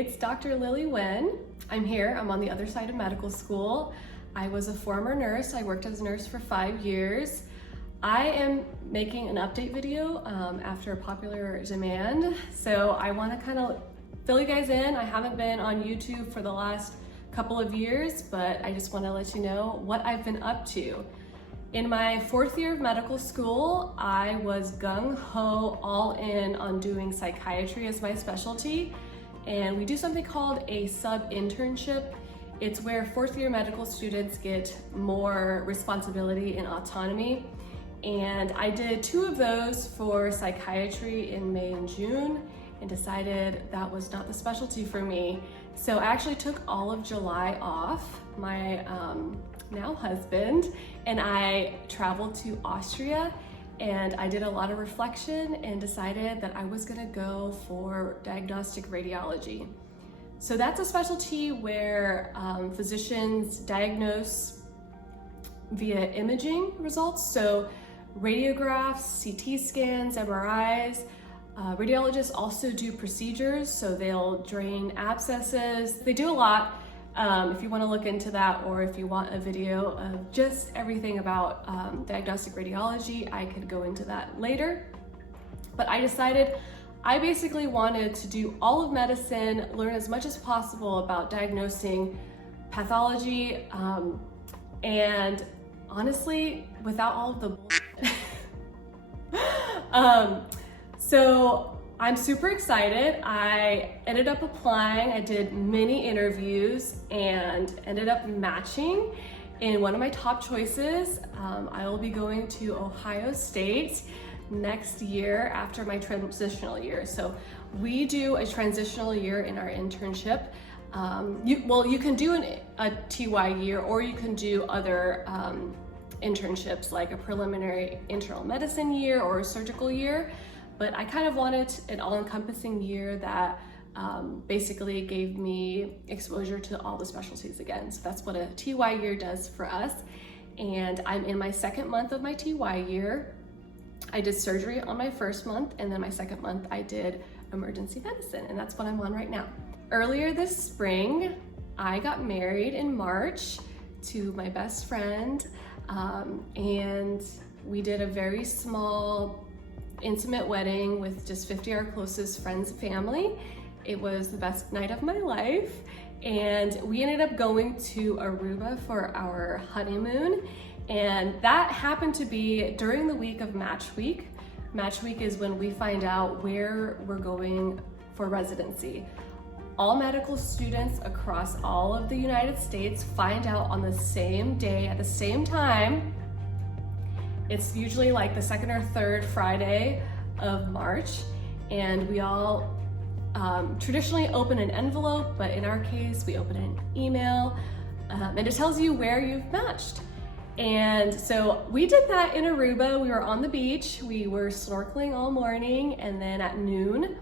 it's Dr. Lily Wen. I'm here, I'm on the other side of medical school. I was a former nurse. I worked as a nurse for 5 years. I am making an update video after a popular demand. So I want to kind of fill you guys in. I haven't been on YouTube for the last couple of years, but I just want to let you know what I've been up to. In my 4th year of medical school, I was gung-ho, all in on doing psychiatry as my specialty. And we do something called a sub-internship. It's where 4th year medical students get more responsibility and autonomy. And I did 2 of those for psychiatry in May and June and decided that was not the specialty for me. So I actually took all of July off. My now husband and I traveled to Austria, and I did a lot of reflection and decided that I was gonna go for diagnostic radiology. So that's a specialty where physicians diagnose via imaging results. So radiographs, CT scans, MRIs. Radiologists also do procedures, so they'll drain abscesses. They do a lot. If you want to look into that, or if you want a video of just everything about diagnostic radiology, I could go into that later. But I decided I basically wanted to do all of medicine, learn as much as possible about diagnosing pathology, and honestly, without all of the so I'm super excited. I ended up applying. I did many interviews and ended up matching in one of my top choices. I will be going to Ohio State next year after my transitional year. So we do a transitional year in our internship. You can do a TY year, or you can do other internships like a preliminary internal medicine year or a surgical year. But I kind of wanted an all-encompassing year that basically gave me exposure to all the specialties again. So that's what a TY year does for us. And I'm in my 2nd month of my TY year. I did surgery on my 1st month, and then my 2nd month I did emergency medicine, and that's what I'm on right now. Earlier this spring, I got married in March to my best friend, and we did a very small, intimate wedding with just 50 of our closest friends and family. It was the best night of my life, and we ended up going to Aruba for our honeymoon, and that happened to be during the week of Match Week. Match Week is when we find out where we're going for residency. All medical students across all of the United States find out on the same day at the same time. It's usually like the 2nd or 3rd Friday of March, and we all traditionally open an envelope, but in our case, we open an email, and it tells you where you've matched. And so we did that in Aruba. We were on the beach, we were snorkeling all morning, and then at noon,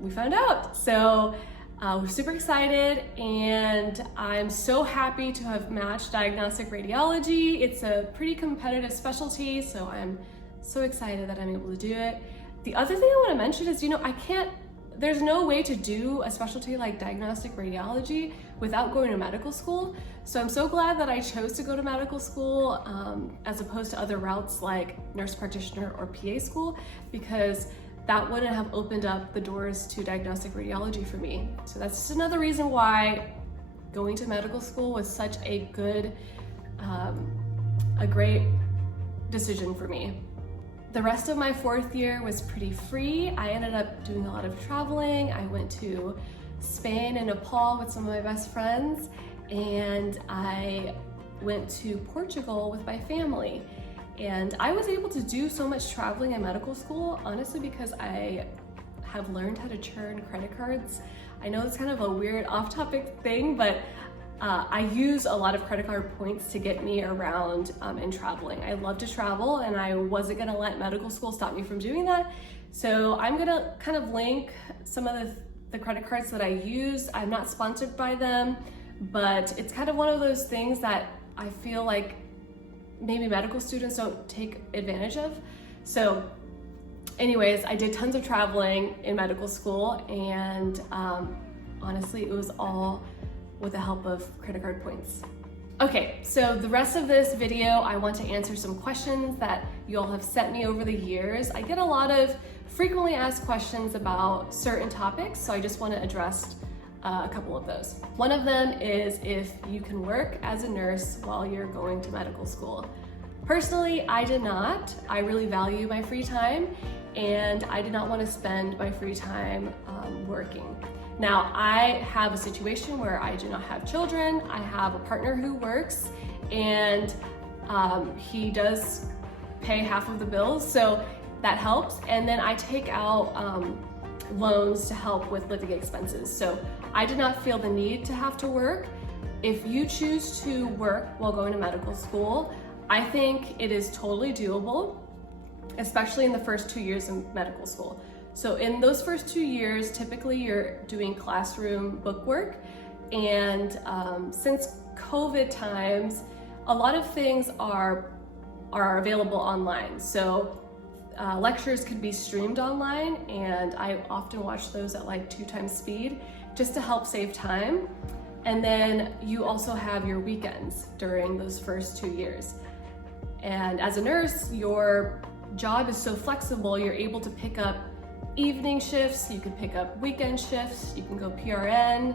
we found out. So we're super excited, and I'm so happy to have matched diagnostic radiology. It's a pretty competitive specialty, so I'm so excited that I'm able to do it. The other thing I want to mention is, there's no way to do a specialty like diagnostic radiology without going to medical school. So I'm so glad that I chose to go to medical school as opposed to other routes like nurse practitioner or PA school, because that wouldn't have opened up the doors to diagnostic radiology for me. So that's just another reason why going to medical school was such a good, a great decision for me. The rest of my 4th year was pretty free. I ended up doing a lot of traveling. I went to Spain and Nepal with some of my best friends, and I went to Portugal with my family. And I was able to do so much traveling in medical school, honestly, because I have learned how to churn credit cards. I know it's kind of a weird off-topic thing, but I use a lot of credit card points to get me around in traveling. I love to travel, and I wasn't gonna let medical school stop me from doing that. So I'm gonna kind of link some of the credit cards that I use. I'm not sponsored by them, but it's kind of one of those things that I feel like maybe medical students don't take advantage of. So anyways, I did tons of traveling in medical school, and honestly, it was all with the help of credit card points. Okay, so the rest of this video, I want to answer some questions that you all have sent me over the years. I get a lot of frequently asked questions about certain topics, so I just want to address a couple of those. One of them is if you can work as a nurse while you're going to medical school. Personally, I did not. I really value my free time, and I did not want to spend my free time working. Now, I have a situation where I do not have children. I have a partner who works, and he does pay half of the bills, so that helps. And then I take out loans to help with living expenses. So I did not feel the need to have to work. If you choose to work while going to medical school, I think it is totally doable, especially in the first 2 years of medical school. So in those first 2 years, typically you're doing classroom book work. And since COVID times, a lot of things are available online. So lectures can be streamed online, and I often watch those at like 2 times speed just to help save time. And then you also have your weekends during those first 2 years. And as a nurse, your job is so flexible, you're able to pick up evening shifts, you can pick up weekend shifts, you can go PRN.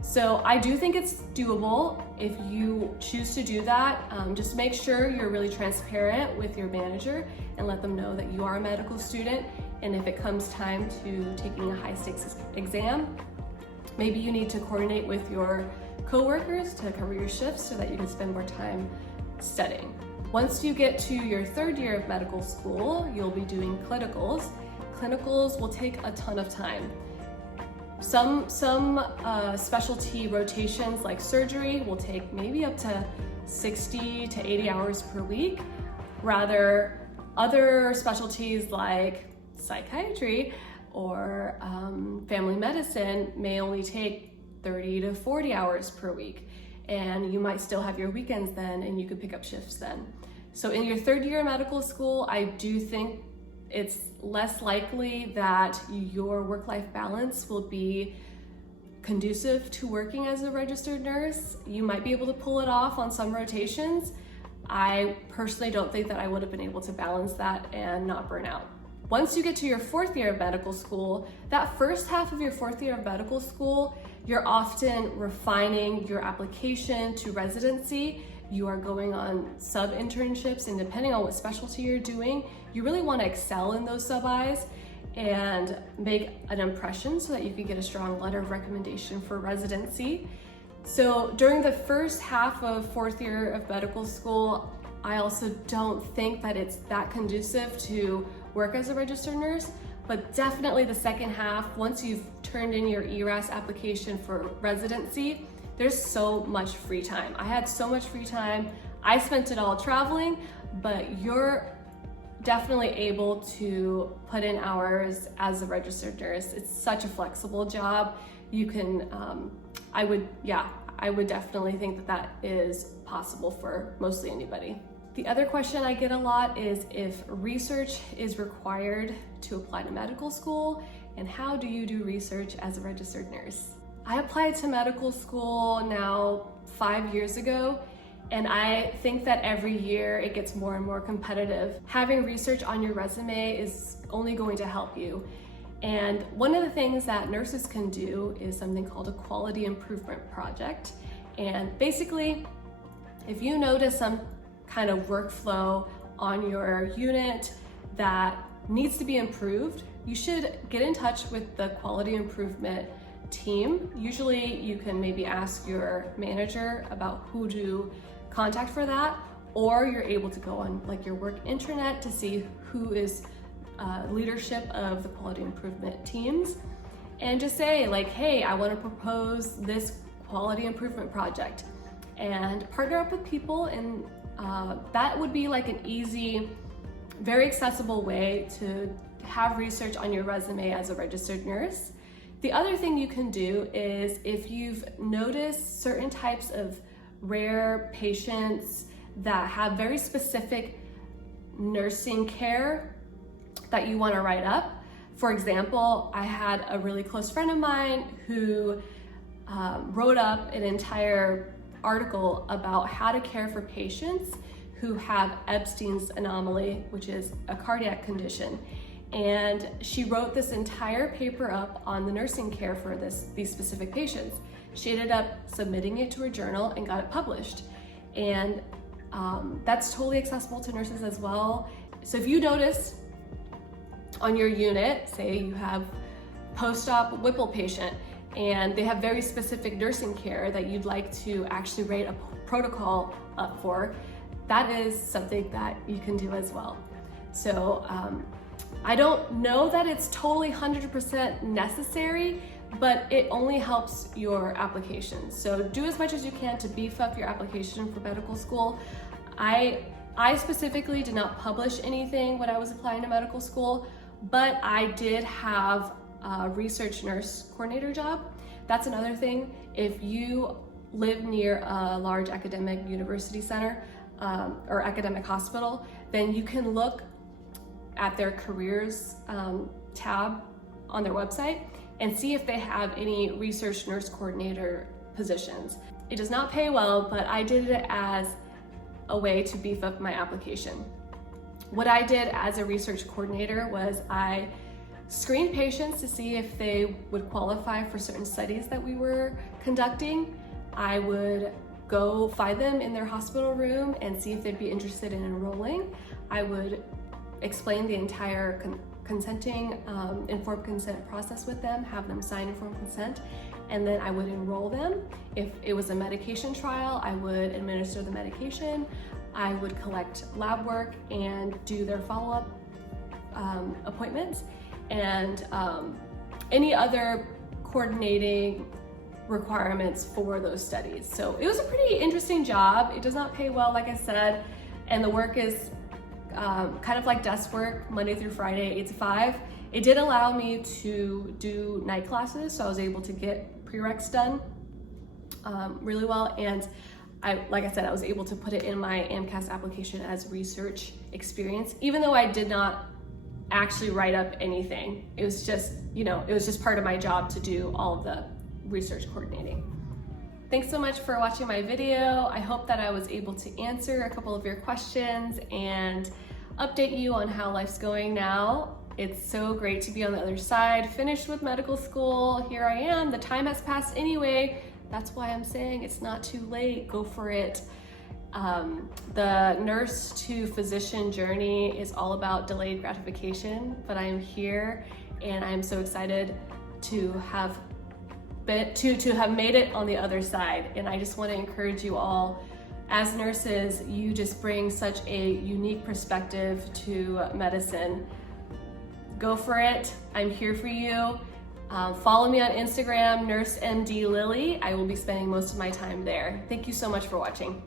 So I do think it's doable if you choose to do that. Just make sure you're really transparent with your manager and let them know that you are a medical student. And if it comes time to taking a high stakes exam, maybe you need to coordinate with your coworkers to cover your shifts so that you can spend more time studying. Once you get to your 3rd year of medical school, you'll be doing clinicals. Clinicals will take a ton of time. Some specialty rotations like surgery will take maybe up to 60 to 80 hours per week. Rather, other specialties like psychiatry or family medicine may only take 30 to 40 hours per week. And you might still have your weekends then, and you could pick up shifts then. So in your 3rd year of medical school, I do think it's less likely that your work-life balance will be conducive to working as a registered nurse. You might be able to pull it off on some rotations. I personally don't think that I would have been able to balance that and not burn out. Once you get to your 4th year of medical school, that first half of your 4th year of medical school, you're often refining your application to residency. You are going on sub-internships, and depending on what specialty you're doing, you really want to excel in those sub-Is and make an impression so that you can get a strong letter of recommendation for residency. So during the first half of 4th year of medical school, I also don't think that it's that conducive to work as a registered nurse, but definitely the second half, once you've turned in your ERAS application for residency, there's so much free time. I had so much free time. I spent it all traveling, but you're definitely able to put in hours as a registered nurse. It's such a flexible job. You can, I would definitely think that that is possible for mostly anybody. The other question I get a lot is if research is required to apply to medical school, and how do you do research as a registered nurse? I applied to medical school now 5 years ago, and I think that every year it gets more and more competitive. Having research on your resume is only going to help you. And one of the things that nurses can do is something called a quality improvement project. And basically, if you notice some kind of workflow on your unit that needs to be improved, you should get in touch with the quality improvement team. Usually you can maybe ask your manager about who to contact for that, or you're able to go on like your work intranet to see who is leadership of the quality improvement teams, and just say like, hey, I want to propose this quality improvement project, and partner up with people. And that would be like an easy, very accessible way to have research on your resume as a registered nurse. The other thing you can do is if you've noticed certain types of rare patients that have very specific nursing care that you want to write up. For example, I had a really close friend of mine who wrote up an entire article about how to care for patients who have Epstein's anomaly, which is a cardiac condition. And she wrote this entire paper up on the nursing care for these specific patients. She ended up submitting it to her journal and got it published. And that's totally accessible to nurses as well. So if you notice on your unit, say you have post-op Whipple patient, and they have very specific nursing care that you'd like to actually write a protocol up for, that is something that you can do as well. So I don't know that it's totally 100% necessary, but it only helps your application. So do as much as you can to beef up your application for medical school. I specifically did not publish anything when I was applying to medical school, but I did have a research nurse coordinator job. That's another thing. If you live near a large academic university center or academic hospital, then you can look at their careers tab on their website and see if they have any research nurse coordinator positions. It does not pay well, but I did it as a way to beef up my application. What I did as a research coordinator was I screened patients to see if they would qualify for certain studies that we were conducting. I would go find them in their hospital room and see if they'd be interested in enrolling. I would explain the entire consenting, informed consent process with them, have them sign informed consent, and then I would enroll them. If it was a medication trial, I would administer the medication, I would collect lab work and do their follow-up appointments, and any other coordinating requirements for those studies. So it was a pretty interesting job. It does not pay well, like I said, and the work is kind of like desk work, Monday through Friday, 8 to 5. It did allow me to do night classes, so I was able to get prereqs done really well. And like I said, I was able to put it in my AMCAS application as research experience, even though I did not actually write up anything. It was just, it was just part of my job to do all of the research coordinating. Thanks so much for watching my video. I hope that I was able to answer a couple of your questions and update you on how life's going now. It's so great to be on the other side, finished with medical school. Here I am. The time has passed anyway. That's why I'm saying it's not too late. Go for it. The nurse to physician journey is all about delayed gratification, but I am here and I'm so excited to have made it on the other side. And I just want to encourage you all, as nurses, you just bring such a unique perspective to medicine. Go for it. I'm here for you. Follow me on Instagram, NurseMDLily. I will be spending most of my time there. Thank you so much for watching.